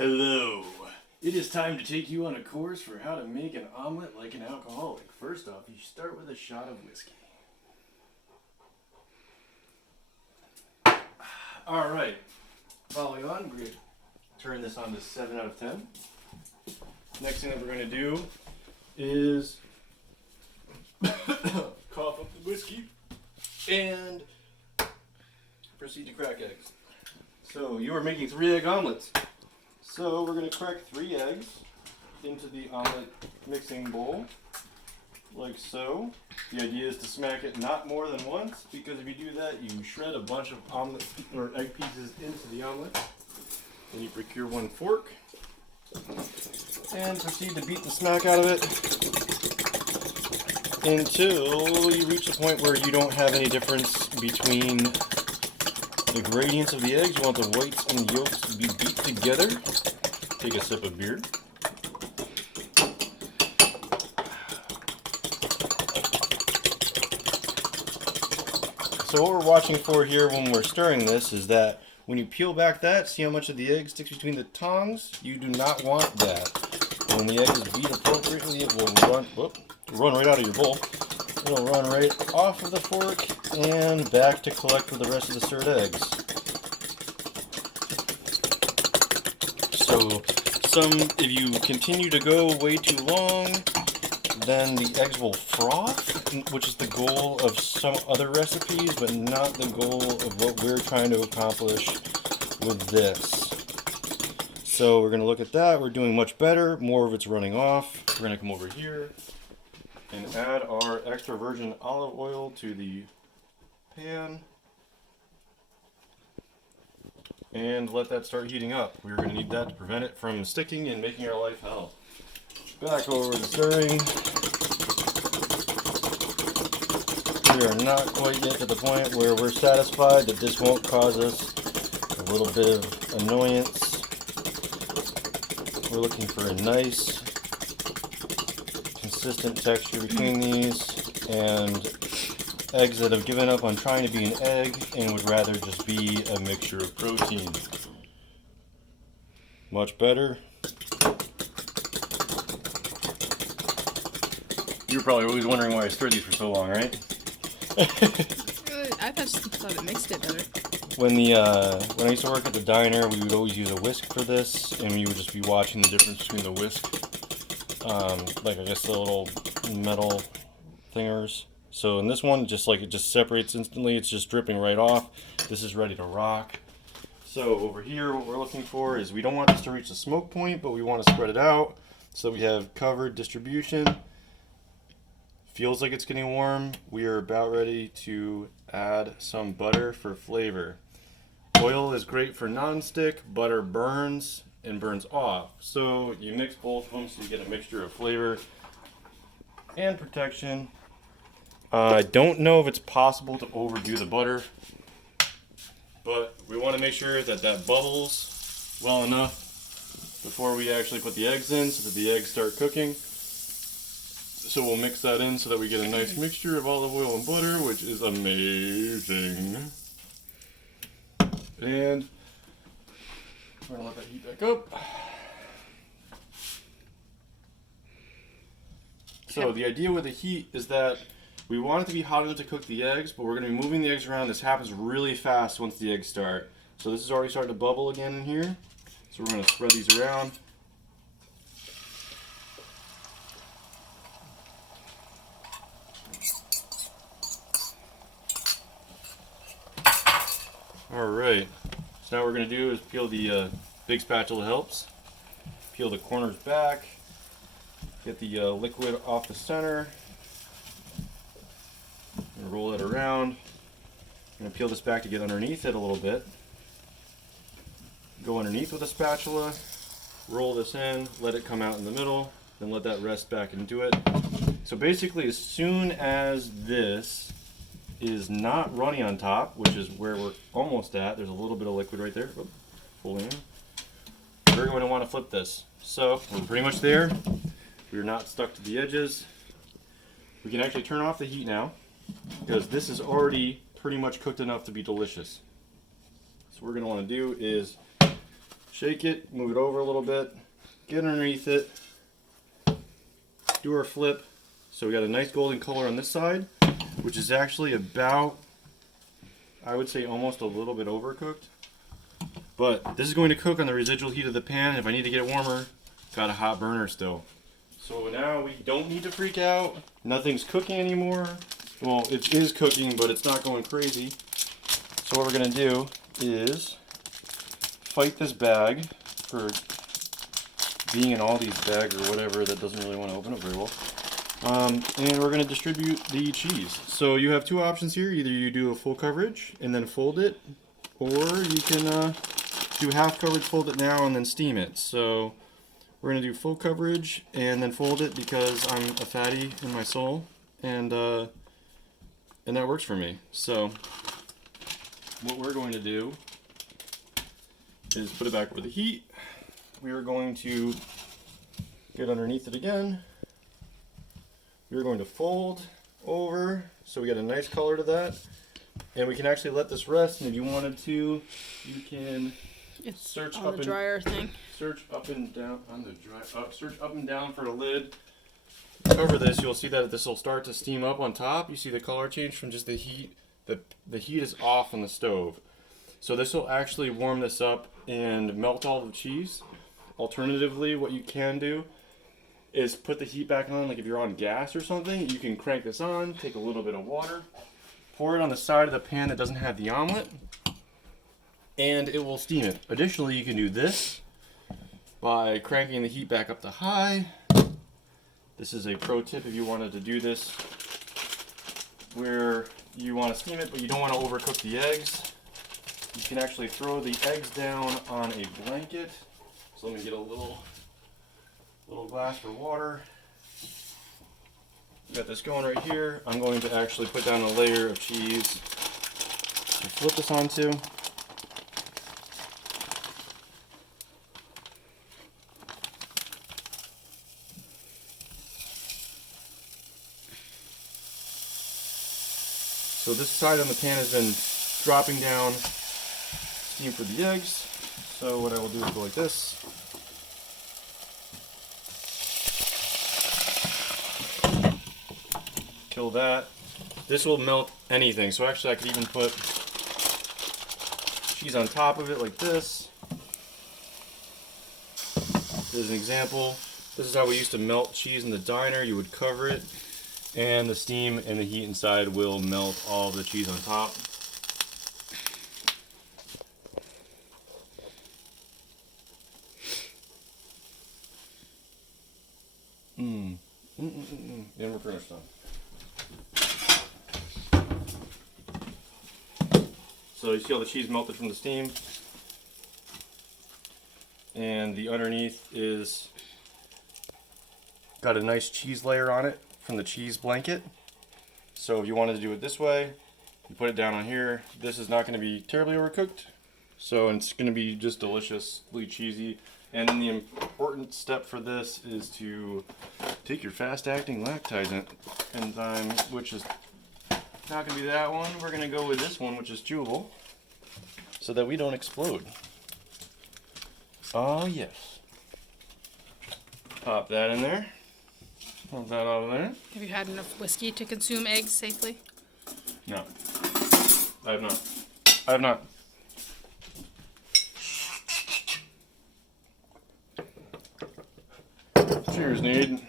Hello. It is time to take you on a course for how to make an omelet like an alcoholic. First off, you start with a shot of whiskey. Alright, following on, we're going to turn this on to 7 out of 10. Next thing that we're going to do is cough up the whiskey and proceed to crack eggs. So you are making 3 egg omelets. So we're going to crack 3 eggs into the omelet mixing bowl, like so. The idea is to smack it not more than once, because if you do that, you shred a bunch of omelet or egg pieces into the omelet. Then you procure 1 fork and proceed to beat the smack out of it until you reach the point where you don't have any difference between the gradients of the eggs. You want the whites and the yolks to be beat together. Take a sip of beer. So what we're watching for here when we're stirring this is that when you peel back that, see how much of the egg sticks between the tongs? You do not want that. When the egg is beat appropriately, it will run right out of your bowl. It'll run right off of the fork and back to collect with the rest of the stirred eggs. So if you continue to go way too long, then the eggs will froth, which is the goal of some other recipes, but not the goal of what we're trying to accomplish with this. So we're going to look at that. We're doing much better. More of it's running off. We're going to come over here and add our extra virgin olive oil to the pan and let that start heating up. We're going to need that to prevent it from sticking and making our life hell. Back over to stirring. We are not quite yet to the point where we're satisfied that this won't cause us a little bit of annoyance. We're looking for a nice, consistent texture between these, and eggs that have given up on trying to be an egg and would rather just be a mixture of protein. Much better. You were probably always wondering why I stirred these for so long, right? I thought it mixed it better. When I used to work at the diner, we would always use a whisk for this, and you would just be watching the difference between the whisk, like I guess the little metal thingers. So in this one, just like it just separates instantly, it's just dripping right off. This is ready to rock. So over here, what we're looking for is we don't want this to reach the smoke point, but we want to spread it out so we have covered distribution. Feels like it's getting warm. We are about ready to add some butter for flavor. Oil is great for non-stick. Butter burns and burns off. So you mix both of them so you get a mixture of flavor and protection. I don't know if it's possible to overdo the butter, but we want to make sure that that bubbles well enough before we actually put the eggs in so that the eggs start cooking. So we'll mix that in so that we get a nice mixture of olive oil and butter, which is amazing. And we're going to let that heat back up. So the idea with the heat is that we want it to be hot enough to cook the eggs, but we're going to be moving the eggs around. This happens really fast once the eggs start. So this is already starting to bubble again in here. So we're going to spread these around. Alright, so now what we're going to do is peel the big spatula helps. Peel the corners back, get the liquid off the center, and roll it around. I'm going to peel this back to get underneath it a little bit. Go underneath with a spatula, roll this in, let it come out in the middle, then let that rest back into it. So basically as soon as this is not runny on top, which is where we're almost at. There's a little bit of liquid right there. We're going to want to flip this. So we're pretty much there. We're not stuck to the edges. We can actually turn off the heat now because this is already pretty much cooked enough to be delicious. So what we're going to want to do is shake it, move it over a little bit, get underneath it, do our flip. So we got a nice golden color on this side, which is actually about, I would say almost a little bit overcooked. But this is going to cook on the residual heat of the pan. If I need to get it warmer, got a hot burner still. So now we don't need to freak out. Nothing's cooking anymore. Well, it is cooking, but it's not going crazy. So what we're gonna do is fight this bag for being an Aldi's bag or whatever that doesn't really want to open up very well. And we're gonna distribute the cheese. So you have two options here. Either you do a full coverage and then fold it, or you can do half coverage, fold it now, and then steam it. So we're gonna do full coverage and then fold it because I'm a fatty in my soul, and that works for me. So what we're going to do is put it back with the heat. We are going to get underneath it again. We're going to fold over so we get a nice color to that, and we can actually let this rest. And if you wanted to, you can search on up the dryer thing. Search up and down on the dry. Search up and down for a lid. Cover this. You'll see that this will start to steam up on top. You see the color change from just the heat. The heat is off on the stove, so this will actually warm this up and melt all the cheese. Alternatively, what you can do is put the heat back on. Like if you're on gas or something, you can crank this on, take a little bit of water, pour it on the side of the pan that doesn't have the omelet, and it will steam it. Additionally, you can do this by cranking the heat back up to high. This is a pro tip if you wanted to do this where you want to steam it but you don't want to overcook the eggs. You can actually throw the eggs down on a blanket. So let me get a little glass for water. Got this going right here. I'm going to actually put down a layer of cheese to flip this onto. So this side on the pan has been dropping down steam for the eggs. So what I will do is go like this. Kill that. This will melt anything. So actually I could even put cheese on top of it like this. Here's an example. This is how we used to melt cheese in the diner. You would cover it, and the steam and the heat inside will melt all the cheese on top. And we're pretty much done. So you see all the cheese melted from the steam, and the underneath is got a nice cheese layer on it from the cheese blanket. So if you wanted to do it this way, you put it down on here. This is not going to be terribly overcooked, so it's going to be just deliciously cheesy. And then the important step for this is to take your fast-acting lactase enzyme, which is not going to be that one. We're going to go with this one, which is chewable, so that we don't explode. Oh yes. Pop that in there. Pop that out of there. Have you had enough whiskey to consume eggs safely? No. I have not. I have not. Cheers, Need.